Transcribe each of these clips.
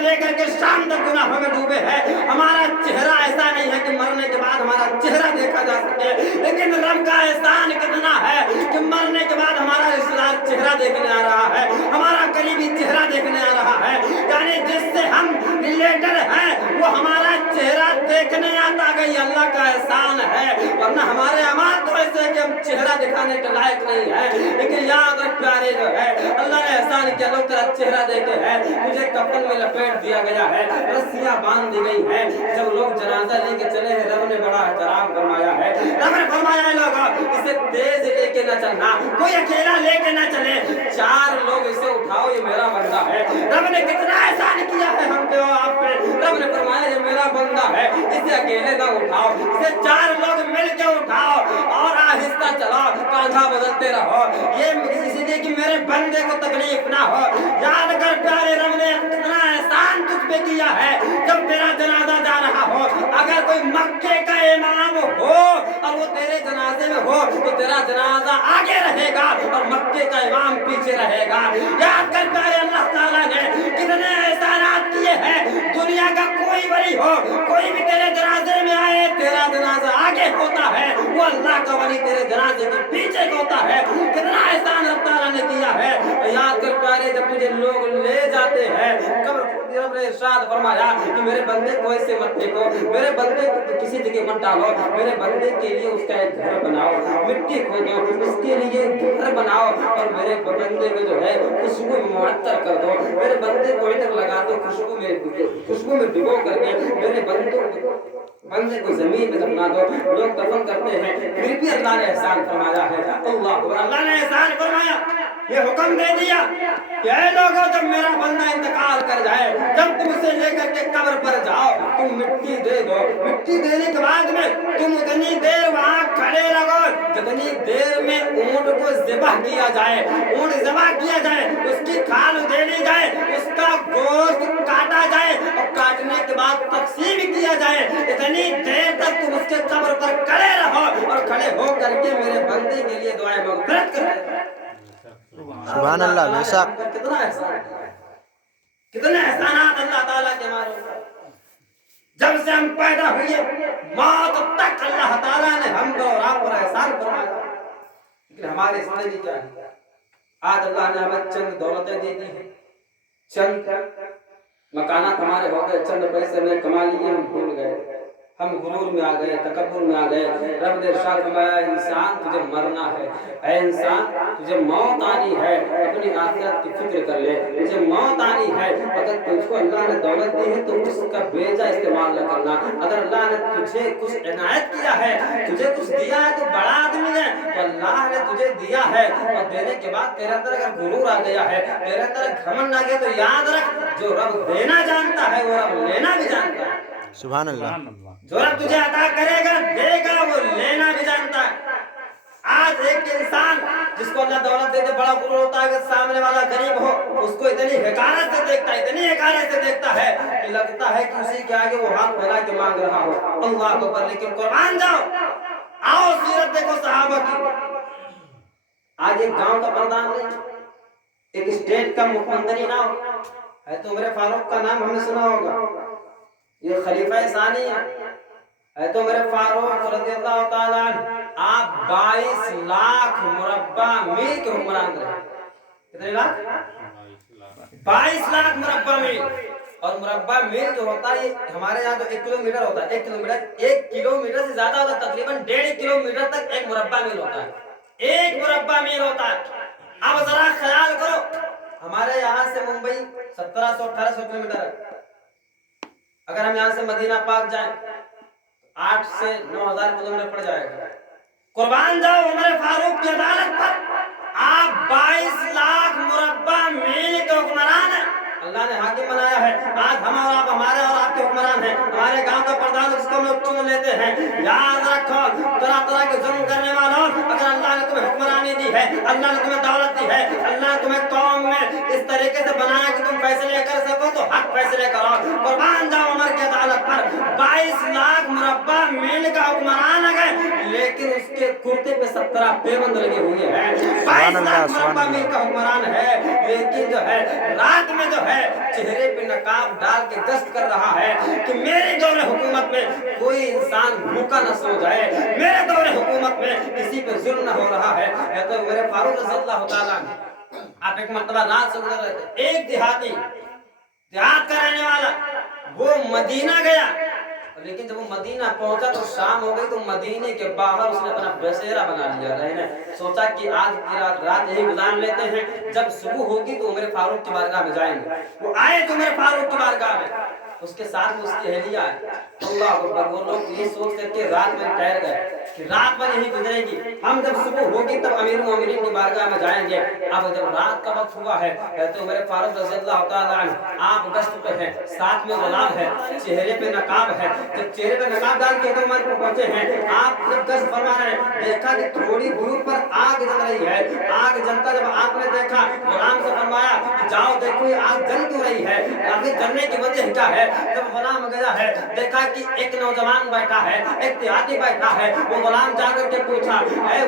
لے کر کے شام تک گناہوں میں ڈوبے ہیں. ہمارا چہرہ ایسا نہیں ہے کہ مرنے کے بعد ہمارا چہرہ دیکھا جا سکے, لیکن رب کا احسان کتنا ہے کہ مرنے کے بعد ہمارا رشتہ دار چہرہ دیکھنے آ رہا ہے, ہمارا قریبی چہرہ دیکھنے آ رہا ہے. یعنی جس سے ہم ریلیٹڈ ہیں وہ ہمارا چہرہ دیکھنے آتا گئی. اللہ کا احسان ہے, ورنہ ہمارے اعمال تو ایسے کہ ہم چہرہ دکھانے کے لائق نہیں ہے. لیکن یاد رکھ پیارے جو ہے, اللہ نے احسان کیا, لوگ تیرا چہرہ دیکھے ہیں, تجھے کفن میں لپیٹ دیا گیا ہے, رسیاں باندھ دی گئی ہیں. جب لوگ جنازہ لے کے چلے ہیں, رب نے بڑا احترام فرمایا ہے. رب نے فرمایا ہے لوگوں اسے تیز لے کے نہ چلنا, کوئی اکیلا لے کے نہ چلے, 4 لوگ اسے اٹھاؤ, یہ میرا بندہ ہے. رب نے کتنا احسان کیا ہے ہم پہ اور آپ پہ. رب نے فرمایا یہ میرا بندہ ہے, اسے اکیلے نہ اٹھاؤ, اسے 4 لوگ مل کے اٹھاؤ اور آہستہ چلاؤ, کاندھا بدلتے رہو, یہ اسی لیے کہ میرے بندے کو تکلیف نہ ہو. یاد کر پیارے, رب نے اتنا احسان تجھ پہ کیا ہے. جب تیرا جنازہ جا رہا ہو, اگر کوئی مکے کا امام ہو اور وہ تیرے جنازے میں ہو تو تیرا جنازہ آگے رہے گا اور مکے کا امام پیچھے رہے گا. یاد کر پیارے, اللہ تعالیٰ نے کتنے احسانات کیے ہیں. دنیا کا کوئی ولی ہو, کوئی بھی تیرے جنازے میں آئے, تیرا جنازہ آگے ہوتا ہے, وہ اللہ کا ولی تیرے جنازے کے پیچھے ہوتا ہے. کتنا احسان اللہ تعالیٰ نے کیا ہے. یاد کر پیارے, جب تجھے لوگ لے جاتے ہیں قبر, رب نے ارشاد فرمایا کہ میرے بندے کو ایسے مت دیکھو, میرے بندے کو کسی جگہ مت ڈالو, میرے بندے کے لیے اس کا ایک گھر بناؤ, مٹی کھودو, اس کے لیے گھر بناؤ, اور میرے بندے میں جو ہے خوشبو معطر کر دو, میرے بندے کو عطر لگا دو, خوشبو میں ڈبو کر کے میرے بندے کو زمین میں دفنا دو. لوگ دفن کرتے ہیں, پھر بھی اللہ نے احسان فرمایا ہے. اللہ نے احسان فرمایا, یہ حکم دے دیا کہ اے لوگوں, جب میرا بندہ انتقال کر جائے, جب تم اسے لے کر کے قبر پر جاؤ, تم مٹی دے دو. مٹی دینے کے بعد میں تم اتنی دیر وہاں کھڑے رہو جتنی دیر میں اونٹ کو ذبح کیا جائے. اونٹ ذبح کیا جائے, اس کی کھال ادھیڑی جائے, اس کا گوشت کاٹا جائے, اور کاٹنے کے بعد تقسیم کیا جائے, اتنی دیر تک تم اس کے قبر پر کھڑے رہو اور کھڑے ہو کر کے میرے بندے کے لیے دعائیں مغفرت کرو. سبحان اللہ. بے شک کتنا احسان, کتنے احسانات اللہ تعالیٰ کے ہمارے اوپر. جب سے ہم پیدا ہوئے موت تک اللہ تعالیٰ نے ہم پر اور آپ پر احسان فرمایا. لیکن ہماری زندگی کیا ہے؟ آج اللہ نے ہمیں چند دولتیں دی ہیں, چند مکانات ہمارے ہو گئے, چند پیسے میں کما لیے, ہم بھول گئے, ہم غرور میں آ گئے, تکبر میں آ گئے. رب نے ارشاد فرمایا, انسان تجھے مرنا ہے, اے انسان تجھے موت آنی ہے, اپنی آخرت کی فکر کر لے, تجھے موت آنی ہے. اگر تجھ کو اللہ نے دولت دی ہے تو اس کا بیجا استعمال نہ کرنا. اگر اللہ نے تجھے کچھ عنایت کیا ہے, تجھے کچھ دیا ہے, تو بڑا آدمی ہے, تو اللہ نے تجھے دیا ہے, اور دینے کے بعد تیرے اندر اگر غرور آ گیا ہے, تیرے اندر گھمنڈ آ گیا, تو یاد رکھ, جو رب دینا جانتا ہے وہ رب لینا بھی جانتا ہے. سبحان اللہ. جو رب تجھے عطا کرے گا, دے گا, وہ لینا بھی جانتا ہے. آج ایک انسان جس کو اللہ دولت دے دے, بڑا غرور ہوتا ہے کہ سامنے والا غریب ہو, اس کو اتنی حقارت سے دیکھتا ہے, اتنی حقارت سے دیکھتا ہے کہ لگتا ہے کہ اسی کے آگے وہ ہاتھ پھیلا کے مانگ رہا ہو. اللہ اکبر. لیکن قربان جاؤ, آؤ سیرت دیکھو صحابہ کی. آج ایک گاؤں کا پردان نہیں, ایک اسٹیٹ کا مکھ منتری نہ ہو, ہے تو عمر فاروق کا نام ہم نے سنا ہوگا, یہ خلیفہ ثانی ہے تو میرے فاروق رضی اللہ تعالیٰ عنہ, آپ 22 لاکھ مربع میل کے حکمران رہے. کتنے لاکھ؟ 22 لاکھ مربع میل. اور مربع میل جو ہوتا ہے, یہ ہمارے یہاں تو 1 کلومیٹر ہوتا ہے. 1 کلومیٹر سے زیادہ ہوتا ہے, تقریباً 1.5 کلومیٹر تک ایک مربع میل ہوتا ہے. 1 مربع میل ہوتا ہے. اب ذرا خیال کرو, ہمارے یہاں سے ممبئی 1700-1800 کلومیٹر ہے. اگر ہم یہاں سے مدینہ پاک جائیں 8 سے 9000 کلومیٹر پڑ جائے گا. قربان جاؤ عمر فاروق کی عدالت پر آپ 22 لاکھ مربع میل کے حکمران ہیں. اللہ نے حاکم بنایا ہے. آج ہم اور آپ, ہمارے اور آپ کے حکمران ہیں. ہمارے گاؤں کا پردان جس کو ہم لوگ چن لیتے ہیں. یاد رکھو, طرح طرح کے ظلم کرنے والوں, اگر اللہ نے تمہیں حکمرانی دی ہے, اللہ نے تمہیں دولت دی ہے, اللہ نے تمہیں قوم میں اس طریقے سے بنایا کہ تم فیصلے کر سکو, تو حق فیصلے کرو. قربان جاؤ عمر کی عدالت پر 22 لاکھ مربع میل کا حکمران ہے, لیکن اس کے کرتے پہ 17 پیبند لگے ہوئے ہیں. 22 لاکھ مربع میل کا حکمران ہے, لیکن جو ہے رات میں جو ہے چہرے پہ نقاب ڈال کے گشت کر رہا ہے کہ میرے دور حکومت میں کوئی انسان بھوکا نہ سو جائے، میرے دور حکومت میں کسی پہ ظلم نہ ہو رہا ہے۔ تو عمر فاروق رضی اللہ تعالیٰ آپ ایک مرتبہ رات سے گزر رہے تھے، ایک دیہاتی دیہات کا رہنے والا وہ مدینہ گیا، لیکن جب وہ مدینہ پہنچا تو شام ہو گئی، تو مدینے کے باہر اس نے اپنا بسیرا بنا لیا، رہنے سوچا کہ آج کی رات یہی گزار لیتے ہیں، جب صبح ہوگی تو عمر فاروق کی بارگاہ میں جائیں گے۔ وہ آئے تو عمر فاروق کی بارگاہ میں، اس کے ساتھ میں اس کی اہلیہ آئی۔ اللہ اکبر، وہ لوگ یہ سوچ کر کے رات میں ٹھہر گئے کہ رات پر یہی گزرے گی، ہم جب صبح ہوگی تب امیر المومنین کی بارگاہ میں جائیں گے۔ اب جب رات کا وقت ہوا ہے تو عمر فاروق رضی اللہ تعالیٰ عنہ آپ گشت پہ ہیں، ساتھ میں غلام ہے، چہرے پہ نقاب ہے۔ جب چہرے پہ نقاب ڈال کے عمر کو پہنچے ہیں، آپ جب گشت فرما رہے ہیں، دیکھا کہ تھوڑی دور پر آگ جل رہی ہے۔ آگ جلتا جب آپ نے دیکھا، غلام سے فرمایا کہ جاؤ دیکھو یہ آگ جل کیوں رہی ہے، آگے جلنے کی وجہ کیا ہے؟ جب غلام گیا ہے، دیکھا کہ ایک نوجوان بیٹھا ہے، ایک دیہاتی بیٹھا ہے۔ وہ غلام جا کر کے پوچھا، اے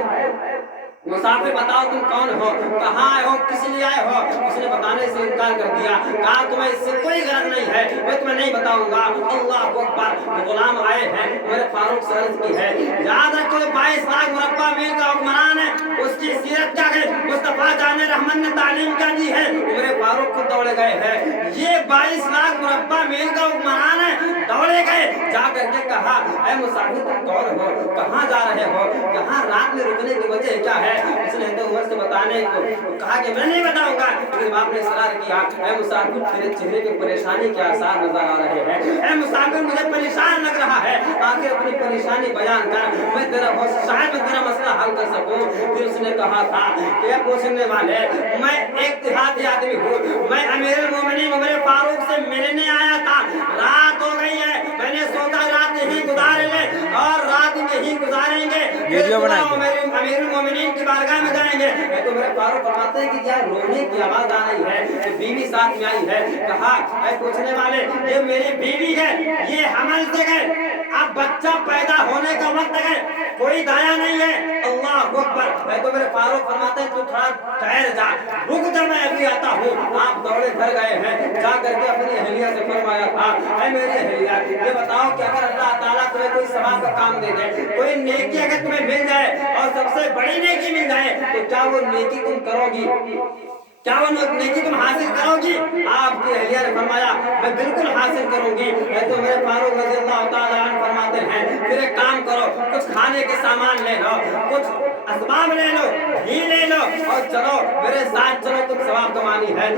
مسافر بتاؤ تم کون ہو، کہاں آئے ہو، کس لیے آئے ہو؟ اس نے بتانے سے انکار کر دیا، کہا تمہیں اس سے کوئی غرض نہیں ہے، میں تمہیں نہیں بتاؤں گا۔ اللہ اکبر، غلام آئے ہیں، عمر فاروق سے عرض کی ہے، یاد رکھو 22 لاکھ مربع میل کا حکمران ہے، اس کی سیرت کیا ہے، مصطفیٰ جان رحمت نے تعلیم کیا دی ہے۔ عمر فاروق خود دوڑے گئے ہیں، یہ 22 لاکھ مربع میل کا حکمران ہے، دوڑے گئے، جا کر کے کہا، اے مسافر تم کون ہو، کہاں جا رہے ہو، یہاں رات میں رکنے کی وجہ کیا ہے؟ اس نے تو عمر سے بتانے کو کہا کہ میں نہیں بتاؤں گا، لیکن آپ نے اصرار کیا، اے مسافر تیرے چہرے پہ پریشانی کے آثار نظر آ رہے ہیں، اے مسافر مجھے پریشان لگ رہا ہے، آخر اپنی پریشانی بیان کر، میں تیرا شاید میں تیرا مسئلہ حل کر سکوں۔ پھر اس نے کہا تھا کہ پوچھنے والے، میں ایک دیہاتی آدمی ہوں، میں امیر المومنین عمر فاروق سے ملنے آیا تھا، رات ہو گئی ہے، میں نے سوچا رات یہی گزار لیں اور رات یہی گزاریں گے، ویڈیو بنائیں گے، امیر المومنین کی بارگاہ میں جائیں گے۔ تو عمر فاروق فرماتے ہیں کہ کیا رونے کی آواز آ رہی ہے، کہ بیوی ساتھ میں آئی ہے، کہا اے پوچھنے والے، یہ میری بیوی ہے، یہ حمل سے گئے، اب بچہ پیدا ہونے کا وقت ہے، کوئی دایا نہیں ہے۔ اللہ اکبر، تو عمر فاروق فرماتے ہیں تو تھوڑا ٹھہر جا، رک جا، میں ابھی آتا ہوں۔ آپ دوڑے گھر گئے ہیں، جا کر کے اپنی اہلیہ سے فرمایا تھا، اے میری اہلیہ، یہ بتاؤ کہ اگر اللہ تعالیٰ تمہیں کوئی ثواب کا کام دے دے، کوئی نیکی اگر تمہیں مل جائے اور سب سے بڑی نیکی مل جائے، تو کیا وہ نیکی تم کرو گی، کیا وہ نیکی تم حاصل کرو گی؟ آپ کی اہلیہ نے فرمایا میں بالکل حاصل کروں گی۔ تو میرے فاروق رضی اللہ تعالیٰ عنہ فرماتے ہیں پھر ایک کام کرو، کچھ کھانے کے سامان لے لو، کچھ اسباب لے لو، گھی لے لو اور چلو میرے ساتھ چلو، تم ثواب کمانی ہے۔